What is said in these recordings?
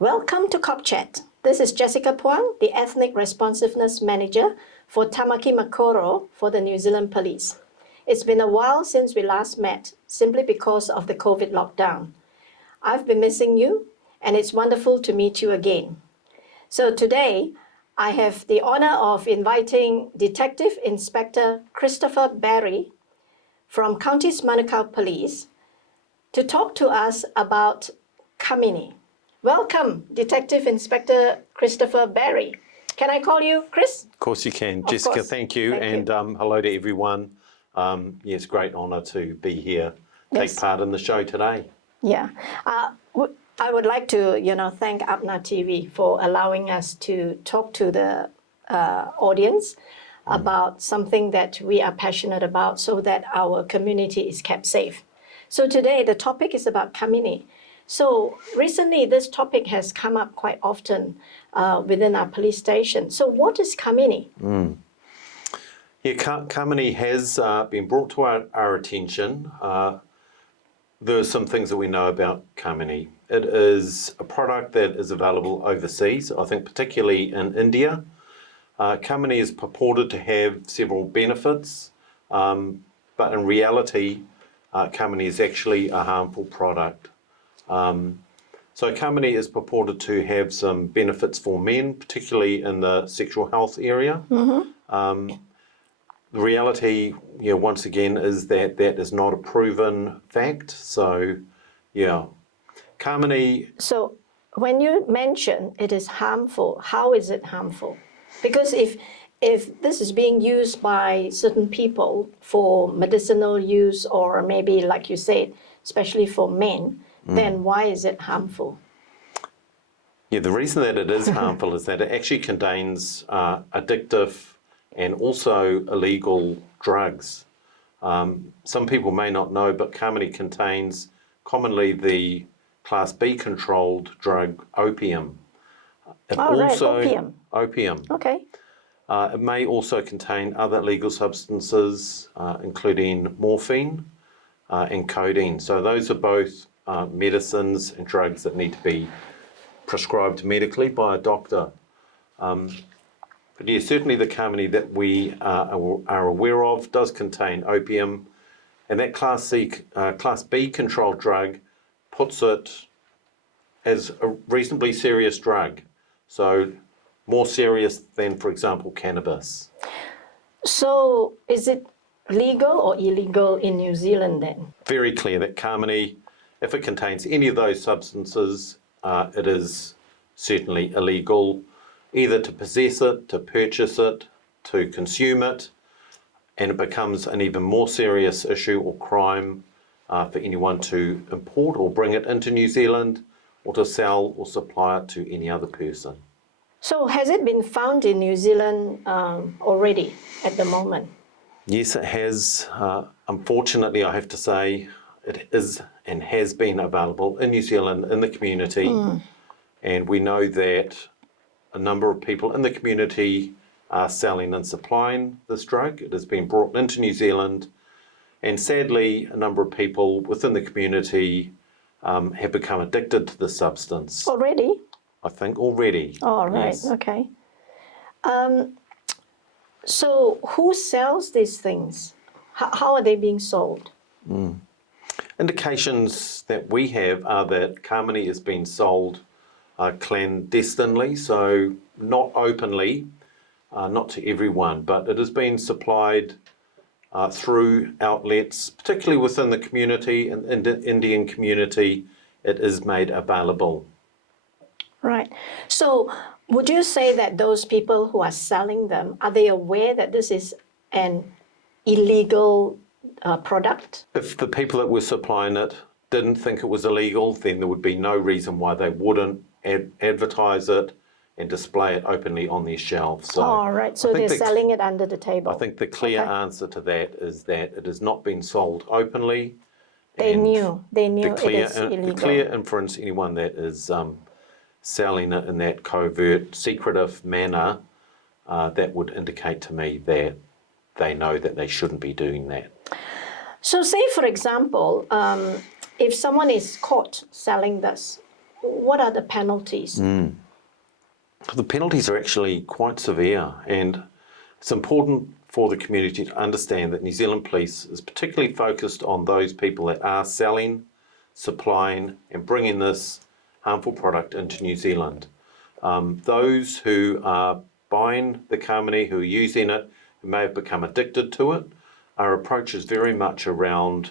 Welcome to Cop Chat. This is Jessica Phuang, the Ethnic Responsiveness Manager for Tamaki Makaurau for the New Zealand Police. It's been a while since we last met, simply because of the COVID lockdown. I've been missing you, and it's wonderful to meet you again. So today, I have the honor of inviting Detective Inspector Christopher Barry from Counties Manukau Police to talk to us about KAMINI. Welcome, Detective Inspector Christopher Barry. Can I call you Chris? Of course you can. Jessica, thank you. Hello to everyone. It's a great honour to be here, take part in the show today. Yeah. I would like to, thank Apna TV for allowing us to talk to the audience about something that we are passionate about so that our community is kept safe. So today, the topic is about KAMINI. So recently, this topic has come up quite often within our police station. So what is KAMINI? Yeah, KAMINI has been brought to our attention. There are some things that we know about KAMINI. It is a product that is available overseas, I think particularly in India. KAMINI is purported to have several benefits, but in reality, KAMINI is actually a harmful product. So KAMINI is purported to have some benefits for men, particularly in the sexual health area. The reality, once again, is that that is not a proven fact. So, KAMINI... So when you mention it is harmful, how is it harmful? Because if this is being used by certain people for medicinal use, or maybe, like you said, especially for men, then why is it harmful? Yeah, the reason that it is harmful is that it actually contains addictive and also illegal drugs. Some people may not know, but KAMINI contains commonly the Class B controlled drug opium. Opium. Opium. Okay. It may also contain other illegal substances, including morphine and codeine. So those are both medicines and drugs that need to be prescribed medically by a doctor. But yeah, certainly the KAMINI that we are aware of does contain opium, and that Class B controlled drug puts it as a reasonably serious drug. So more serious than, for example, cannabis. So is it legal or illegal in New Zealand then? Very clear that KAMINI, if it contains any of those substances, it is certainly illegal, either to possess it, to purchase it, to consume it, and it becomes an even more serious issue or crime for anyone to import or bring it into New Zealand, or to sell or supply it to any other person. So has it been found in New Zealand already at the moment? Yes, it has. Unfortunately, I have to say, it is and has been available in New Zealand, in the community. And we know that a number of people in the community are selling and supplying this drug. It has been brought into New Zealand. And sadly, a number of people within the community have become addicted to the substance. Already? I think already. Oh, right, yes. Okay. So who sells these things? How are they being sold? Indications that we have are that KAMINI is being sold clandestinely, so not openly, not to everyone, but it has been supplied through outlets, particularly within the community and the Indian community. It is made available. Right. So would you say that those people who are selling them, are they aware that this is an illegal product? If the people that were supplying it didn't think it was illegal, then there would be no reason why they wouldn't advertise it and display it openly on their shelves. So right. So they're selling it under the table. I think the clear answer to that is that it has not been sold openly. They knew it is illegal. The clear inference, anyone that is selling it in that covert, secretive manner, that would indicate to me that they know that they shouldn't be doing that. So say, for example, if someone is caught selling this, what are the penalties? The penalties are actually quite severe, and it's important for the community to understand that New Zealand Police is particularly focused on those people that are selling, supplying and bringing this harmful product into New Zealand. Those who are buying the KAMINI, who are using it, who may have become addicted to it, our approach is very much around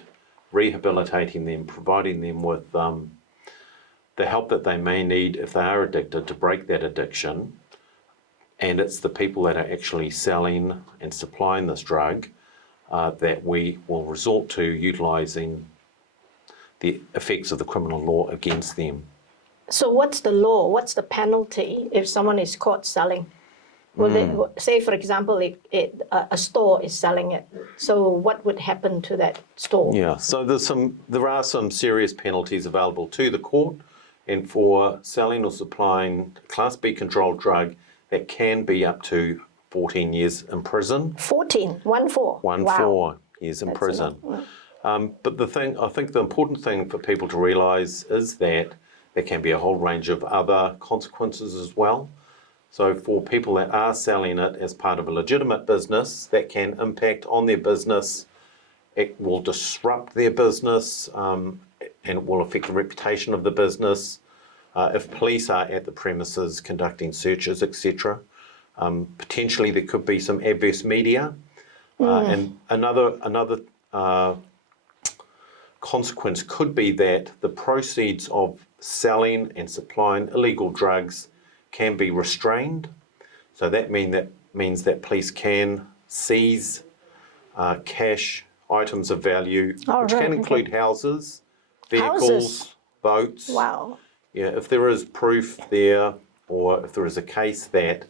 rehabilitating them, providing them with the help that they may need if they are addicted to break that addiction. And it's the people that are actually selling and supplying this drug that we will resort to utilising the effects of the criminal law against them. So what's the law? What's the penalty if someone is caught selling? Well, say, for example, a store is selling it. So what would happen to that store? Yeah, so there are some serious penalties available to the court, and for selling or supplying Class B controlled drug, that can be up to 14 years in prison. 14, 1-4. Wow. 4 years in prison. But I think the important thing for people to realise is that there can be a whole range of other consequences as well. So for people that are selling it as part of a legitimate business, that can impact on their business. It will disrupt their business and it will affect the reputation of the business. If police are at the premises conducting searches, etc., potentially there could be some adverse media. And another consequence could be that the proceeds of selling and supplying illegal drugs can be restrained. So that means that police can seize cash, items of value, which can include houses, vehicles, boats. Wow. Yeah, if there is proof there, or if there is a case that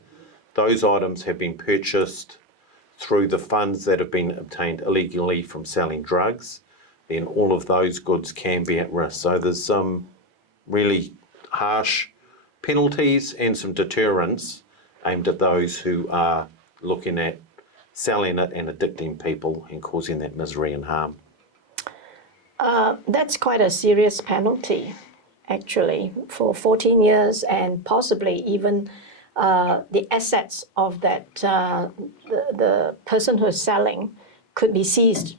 those items have been purchased through the funds that have been obtained illegally from selling drugs, then all of those goods can be at risk. So there's some really harsh penalties and some deterrents aimed at those who are looking at selling it and addicting people and causing that misery and harm. That's quite a serious penalty, actually, for 14 years, and possibly even the assets of that the person who is selling could be seized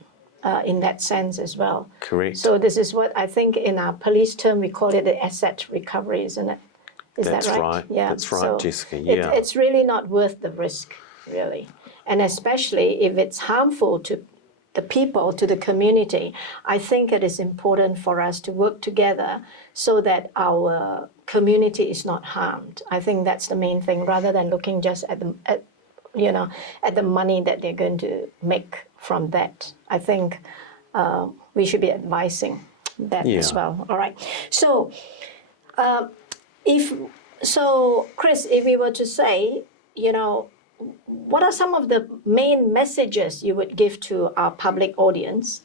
in that sense as well. Correct. So this is what I think in our police term we call it the asset recovery, isn't it? That's that right? right. Yeah. That's right, So Jessica. Yeah. it's really not worth the risk, really. And especially if it's harmful to the people, to the community, I think it is important for us to work together so that our community is not harmed. I think that's the main thing, rather than looking just at the money that they're going to make from that. I think we should be advising that as well. All right. So Chris, if we were to say, what are some of the main messages you would give to our public audience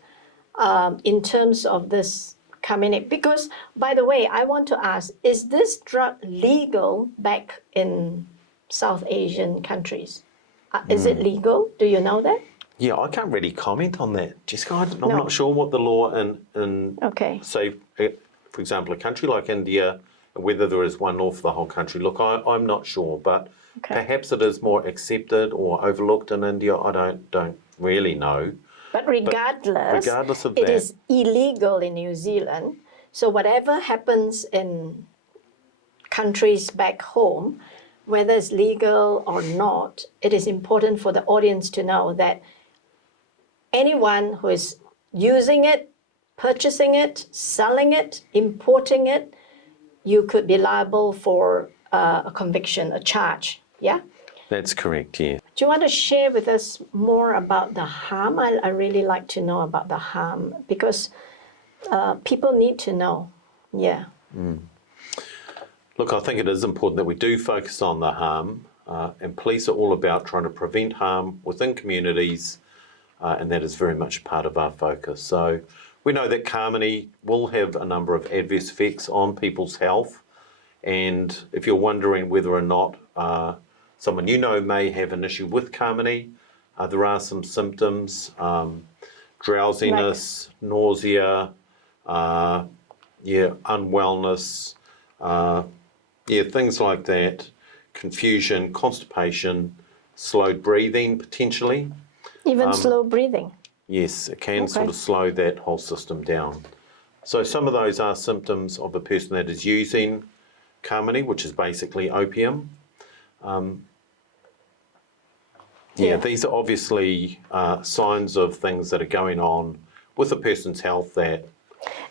in terms of this KAMINI? Because, by the way, I want to ask, is this drug legal back in South Asian countries? Is it legal? Do you know that? Yeah, I can't really comment on that, Jessica. I'm not sure what the law in say, for example, a country like India, whether there is one law for the whole country. Look, I'm not sure, but perhaps it is more accepted or overlooked in India. I don't really know. But regardless of that, it is illegal in New Zealand. So whatever happens in countries back home, whether it's legal or not, it is important for the audience to know that anyone who is using it, purchasing it, selling it, importing it, you could be liable for a conviction, a charge. Yeah? That's correct, yeah. Do you want to share with us more about the harm? I really like to know about the harm, because people need to know. Yeah. Look, I think it is important that we do focus on the harm, and police are all about trying to prevent harm within communities, and that is very much part of our focus. So we know that KAMINI will have a number of adverse effects on people's health, and if you're wondering whether or not someone may have an issue with KAMINI, there are some symptoms: drowsiness, nausea, unwellness, Things like that, confusion, constipation, slowed breathing potentially. Even slow breathing. Yes, it can sort of slow that whole system down. So some of those are symptoms of a person that is using KAMINI, which is basically opium. These are obviously signs of things that are going on with a person's health that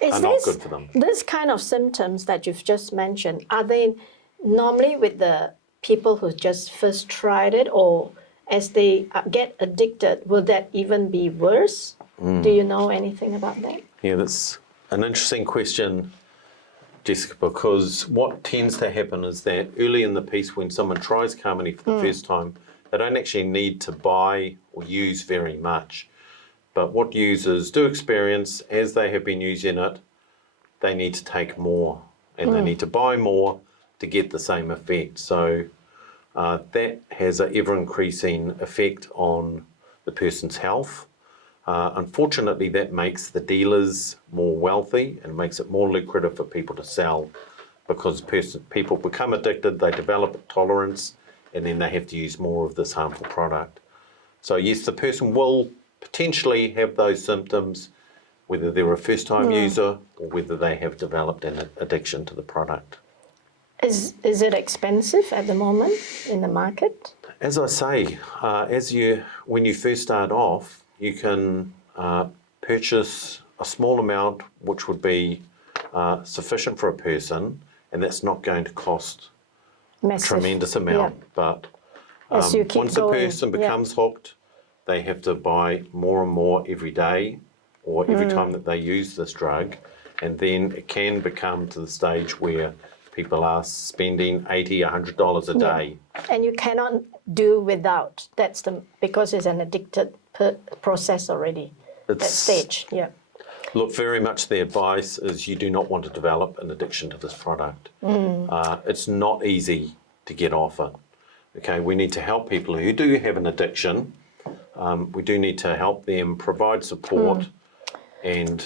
are not good for them. This kind of symptoms that you've just mentioned, are they normally with the people who just first tried it, or as they get addicted, will that even be worse? Do you know anything about that? Yeah, that's an interesting question, Jessica, because what tends to happen is that early in the piece when someone tries KAMINI for the first time, they don't actually need to buy or use very much. But what users do experience, as they have been using it, they need to take more and they need to buy more to get the same effect. So that has an ever-increasing effect on the person's health. Unfortunately, that makes the dealers more wealthy and makes it more lucrative for people to sell, because people become addicted, they develop a tolerance, and then they have to use more of this harmful product. So yes, the person will potentially have those symptoms, whether they're a first-time user or whether they have developed an addiction to the product. Is it expensive at the moment in the market? As I say, when you first start off, you can purchase a small amount which would be sufficient for a person, and that's not going to cost a tremendous amount. But once the person becomes hooked, they have to buy more and more every day or every time that they use this drug, and then it can become to the stage where people are spending $80, $100 a day. And you cannot do without. Because it's an addicted process already. That stage, Look, very much the advice is you do not want to develop an addiction to this product. It's not easy to get off it. Okay, we need to help people who do have an addiction. We do need to help them, provide support, and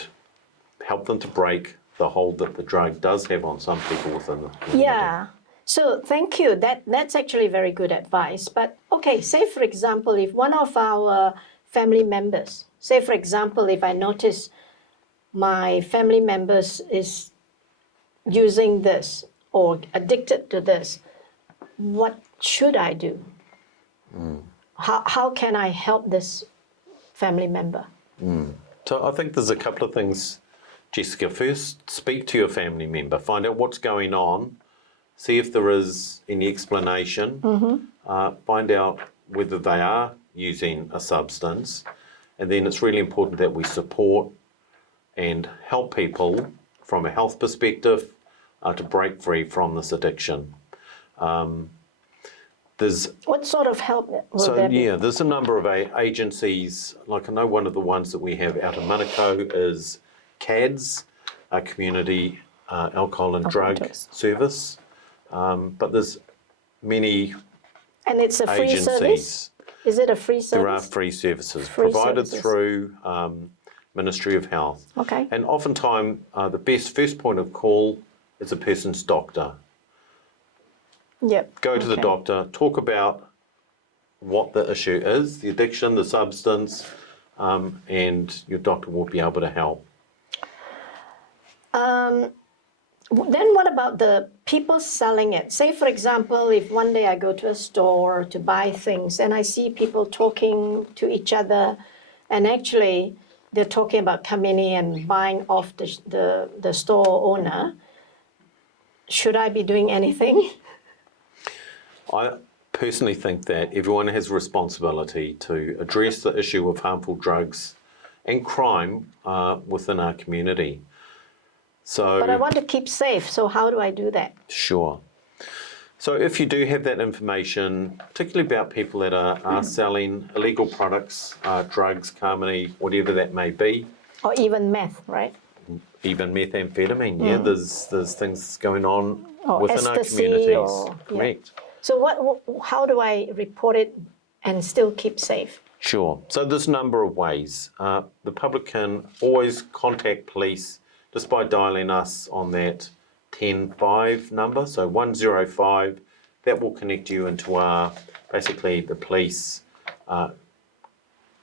help them to break the hold that the drug does have on some people within the community. Yeah. So thank you. That's actually very good advice. But okay, say for example, if one of our family members, say for example, if I notice my family members is using this or addicted to this, what should I do? How can I help this family member? So I think there's a couple of things, Jessica. First, speak to your family member, find out what's going on, see if there is any explanation, find out whether they are using a substance, and then it's really important that we support and help people from a health perspective to break free from this addiction. What sort of help will there be? There's a number of agencies. Like I know one of the ones that we have out of Manukau is CADS, a Community Alcohol and Drug Service. But there's many and it's a free agencies. Service? Is it a free service? There are free services provided through Ministry of Health. Okay. And oftentimes the best first point of call is a person's doctor. Yep. Go to the doctor, talk about what the issue is, the addiction, the substance, and your doctor will be able to help. Then what about the people selling it? Say, for example, if one day I go to a store to buy things and I see people talking to each other, and actually they're talking about KAMINI and buying off the store owner, should I be doing anything? I personally think that everyone has a responsibility to address the issue of harmful drugs and crime within our community. But I want to keep safe, so how do I do that? Sure. So if you do have that information, particularly about people that are selling illegal products, drugs, KAMINI, whatever that may be. Or even meth, right? Even methamphetamine, there's things going on within our ecstasy communities. Correct. So how do I report it and still keep safe? Sure. So there's a number of ways. The public can always contact police just by dialing us on that 105 number, so 105, that will connect you into our, basically the police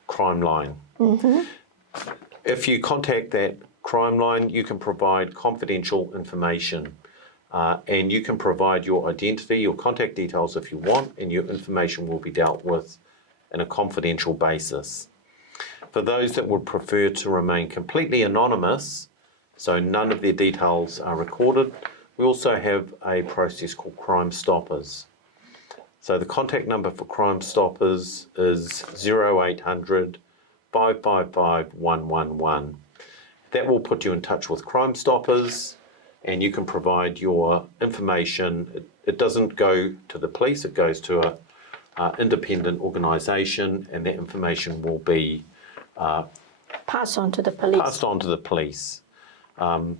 crime line. If you contact that crime line, you can provide confidential information and you can provide your identity, your contact details if you want, and your information will be dealt with on a confidential basis. For those that would prefer to remain completely anonymous, so none of their details are recorded, we also have a process called Crime Stoppers. So the contact number for Crime Stoppers is 0800 555 111. That will put you in touch with Crime Stoppers and you can provide your information. It doesn't go to the police, it goes to an independent organisation, and that information will be Pass on to the police. Passed on to the police. Our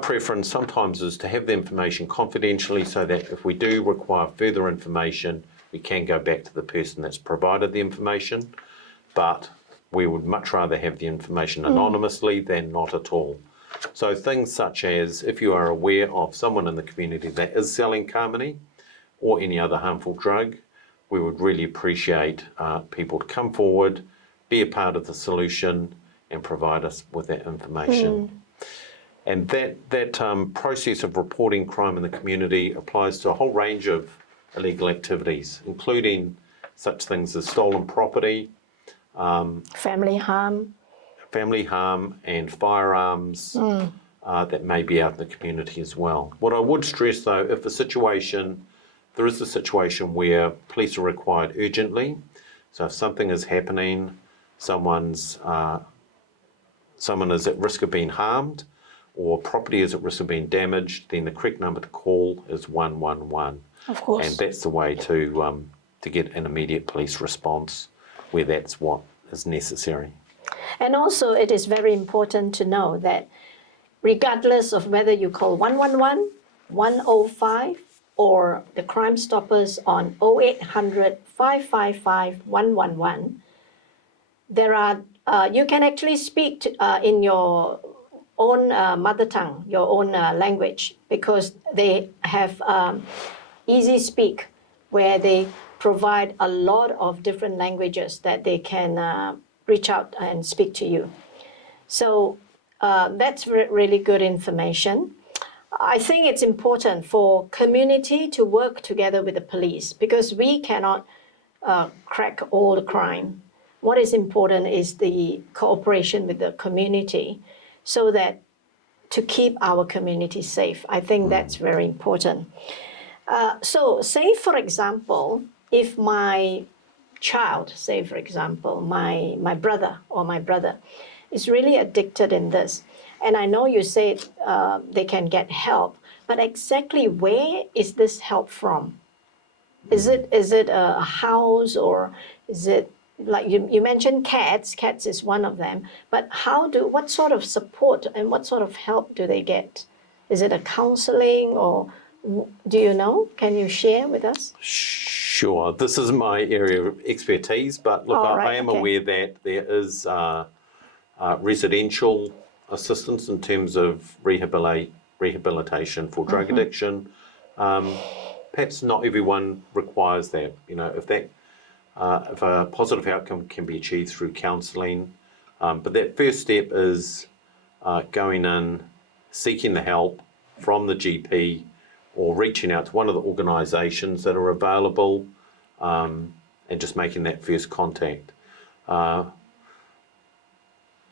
preference sometimes is to have the information confidentially so that if we do require further information, we can go back to the person that's provided the information, but we would much rather have the information anonymously than not at all. So things such as if you are aware of someone in the community that is selling KAMINI or any other harmful drug, we would really appreciate people to come forward, be a part of the solution and provide us with that information. And that process of reporting crime in the community applies to a whole range of illegal activities, including such things as stolen property, family harm, and firearms that may be out in the community as well. What I would stress though, if there is a situation where police are required urgently, so if something is happening, someone is at risk of being harmed, or property is at risk of being damaged, then the correct number to call is 111. of course. And that's the way to get an immediate police response where that's what is necessary. And also it is very important to know that regardless of whether you call 111, 105, or the Crime Stoppers on 0800 555 111, there are, you can actually speak to, in your own mother tongue, your own language, because they have Easy Speak, where they provide a lot of different languages that they can reach out and speak to you. So that's really good information. I think it's important for community to work together with the police because we cannot crack all the crime. What is important is the cooperation with the community so that to keep our community safe. I think that's very important. So say, for example, if my child, say, for example, my brother is really addicted in this, and I know you said they can get help, but exactly where is this help from? Is it a house, or is it, like you mentioned cats is one of them, but what sort of support and what sort of help do they get? Is it a counseling, or do you know? Can you share with us? Sure, this is my area of expertise, but look, I am aware that there is residential assistance in terms of rehabilitation for drug addiction. Perhaps not everyone requires that. You know, if a positive outcome can be achieved through counselling, but that first step is going in, seeking the help from the GP, or reaching out to one of the organisations that are available, and just making that first contact.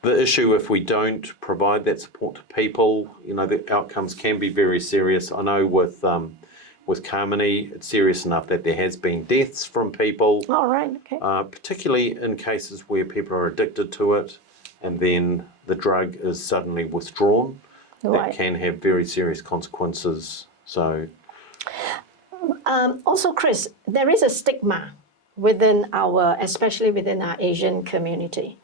The issue, if we don't provide that support to people, you know, the outcomes can be very serious. I know with KAMINI, it's serious enough that there has been deaths from people. All right, okay. Particularly in cases where people are addicted to it and then the drug is suddenly withdrawn. Right. That can have very serious consequences. So, also, Chris, there is a stigma especially within our Asian community.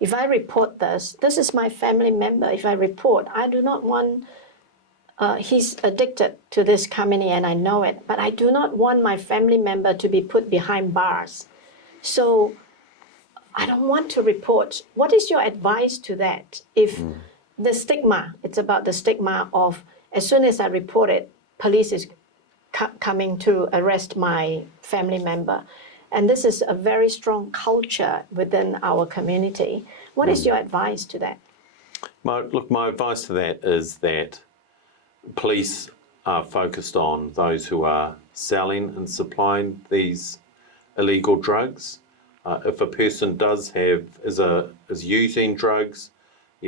If I report this is my family member. If I report, I do not want, he's addicted to this KAMINI and I know it, but I do not want my family member to be put behind bars. So I don't want to report. What is your advice to that? If the stigma, it's about the stigma of as soon as I report it, police is coming to arrest my family member. And this is a very strong culture within our community. What is your advice to that? My advice to that is that police are focused on those who are selling and supplying these illegal drugs. If a person is using drugs,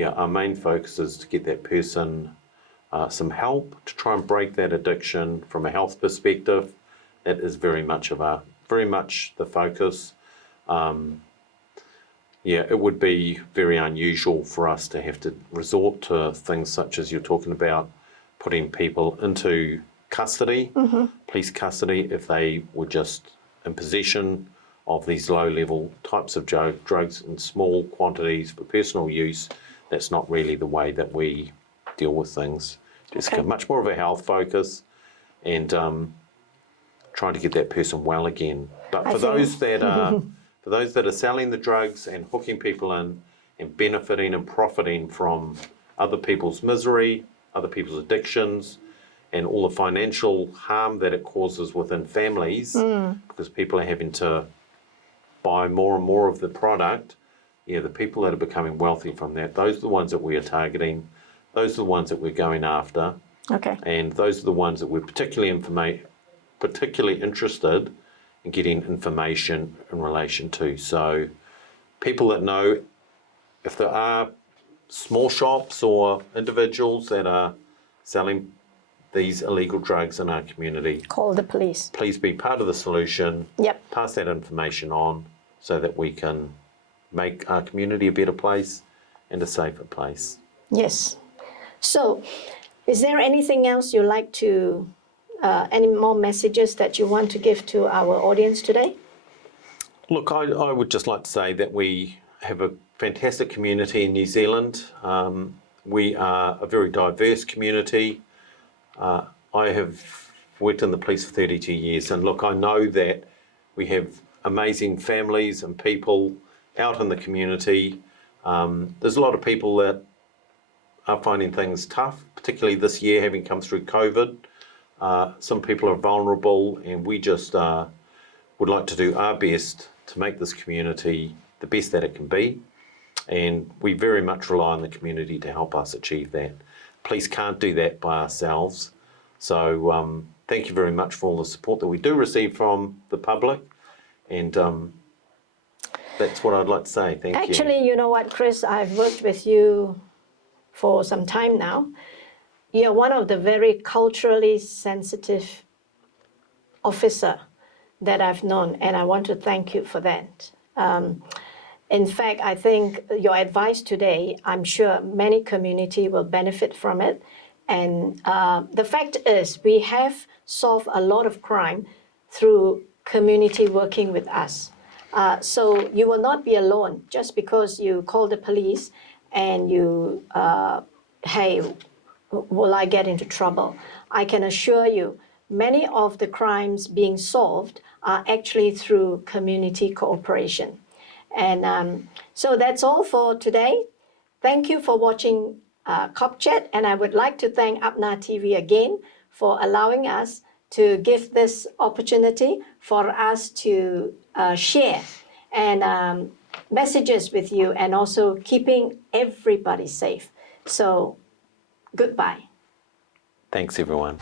our main focus is to get that person some help to try and break that addiction from a health perspective. That is very much the focus. It would be very unusual for us to have to resort to things such as you're talking about, putting people into custody, police custody, if they were just in possession of these low-level types of drugs in small quantities for personal use. That's not really the way that we deal with things. Just much more of a health focus and trying to get that person well again. But for those that are selling the drugs and hooking people in and benefiting and profiting from other people's misery, other people's addictions, and all the financial harm that it causes within families, because people are having to buy more and more of the product, the people that are becoming wealthy from that, those are the ones that we are targeting, those are the ones that we're going after, and those are the ones that we're particularly interested in getting information in relation to. So people that know if there are small shops or individuals that are selling these illegal drugs in our community, call the police. Please be part of the solution. Yep. Pass that information on so that we can make our community a better place and a safer place. Yes. So, is there anything else you'd like to, any more messages that you want to give to our audience today? Look, I would just like to say that we have a fantastic community in New Zealand. We are a very diverse community. I have worked in the police for 32 years, and look, I know that we have amazing families and people out in the community. There's a lot of people that are finding things tough, particularly this year having come through COVID. Some people are vulnerable, and we just would like to do our best to make this community the best that it can be. And we very much rely on the community to help us achieve that. Police can't do that by ourselves. So thank you very much for all the support that we do receive from the public. And that's what I'd like to say. Thank you. Actually, you know what, Chris, I've worked with you for some time now. You're one of the very culturally sensitive officer that I've known, and I want to thank you for that. In fact, I think your advice today, I'm sure many community will benefit from it. And the fact is, we have solved a lot of crime through community working with us. So you will not be alone just because you call the police and you, hey, will I get into trouble? I can assure you, many of the crimes being solved are actually through community cooperation. And so that's all for today. Thank you for watching Cop Chat, and I would like to thank Apna TV again for allowing us to give this opportunity for us to share and messages with you, and also keeping everybody safe. So, goodbye. Thanks, everyone.